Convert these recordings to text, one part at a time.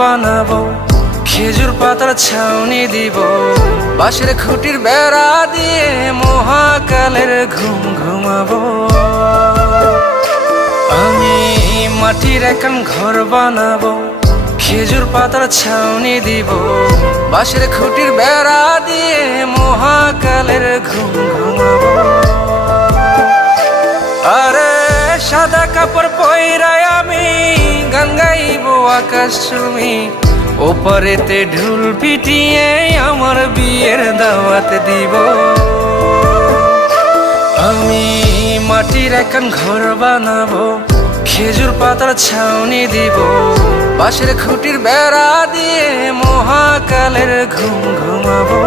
বানাবো, খেজুর পাতার ছাউনি দিব, বাঁশের খুঁটির বেড়া দিয়ে মহাকালের ঘুম ঘুমাবো। আমি মাটির এখন ঘর বানাবো, খেজুর পাতার ছাউনি দিব, বাঁশের খুঁটির বেড়া দিয়ে মহাকালের ঘুম ঘুমাবো। আরে সাদা কাপড় পয়রায় আমি গান গাইবো আকাশ চুমি, ওপারেতে ঢোল পিটিয়ে আমার বিয়ের দাওয়াত দিব। আমি মাটির এখন ঘর বানাবো, খেজুর পাতার ছাউনি দিব, বাঁশের খুঁটির বেড়া দিয়ে মহাকালের ঘুম ঘুমাবো।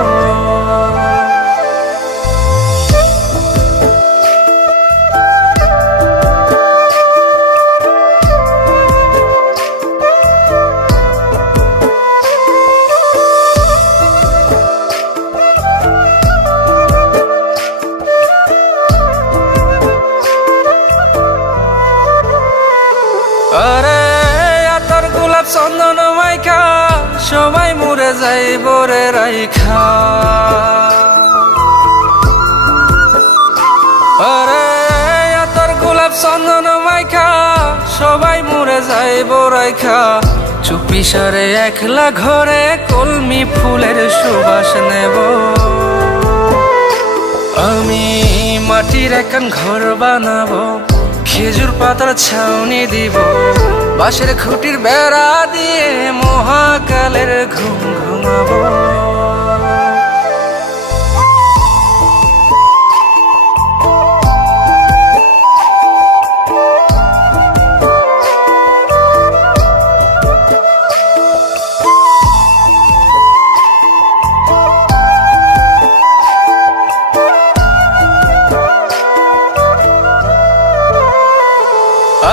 আরে আতর গোলাপ চন্দন মাইখা সবাই মরে যাইব রে রাইখা। আরে আতর গোলাপ চন্দন মাইখা সবাই মরে যাইব রাইখা, চুপি সারে একলা ঘরে কলমি ফুলের সুবাস নেব। আমি মাটির এখন ঘর বানাবো, খেজুর পাতার ছাউনি দিব, বাঁশের খুঁটির বেড়া দিয়ে মহাকালের ঘুম ঘুমাবো।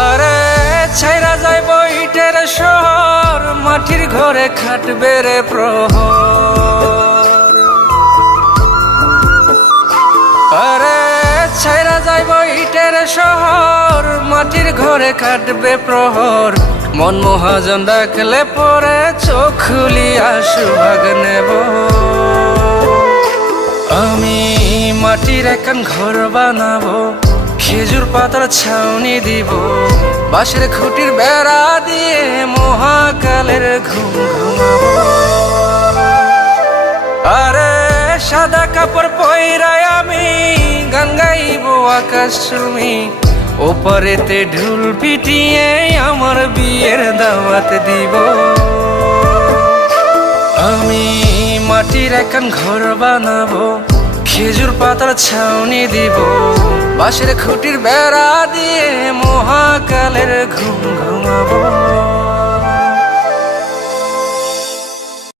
আরে ছাইরা যাইব ইটের শহর, মাটির ঘরে খাটবে রে প্রহর। আরে ছাইরা যাইব ইটের শহর, মাটির ঘরে খাটবে প্রহর, মন মহাজন ডাকলে পরে চোখ খুলিয়া সুভাগ নেব। আমি মাটির এখন ঘর বানাবো, খেজুর পাতার ছাউনি দিব, বাঁশের খুঁটির বেড়া দিয়ে মহাকালের ঘুম ঘুমাবো। আরে সাদা কাপড় পয়রায় আমি গান গাইবো আকাশ চুমি, ওপারেতে ঢোল পিটিয়ে আমার বিয়ের দাওয়াত দিব। আমি মাটির এখন ঘর বানাবো, খেজুর পাতার ছাউনি দিব, বাঁশের খুঁটির বেড়া দিয়ে মহাকালের ঘুম ঘুমাবো।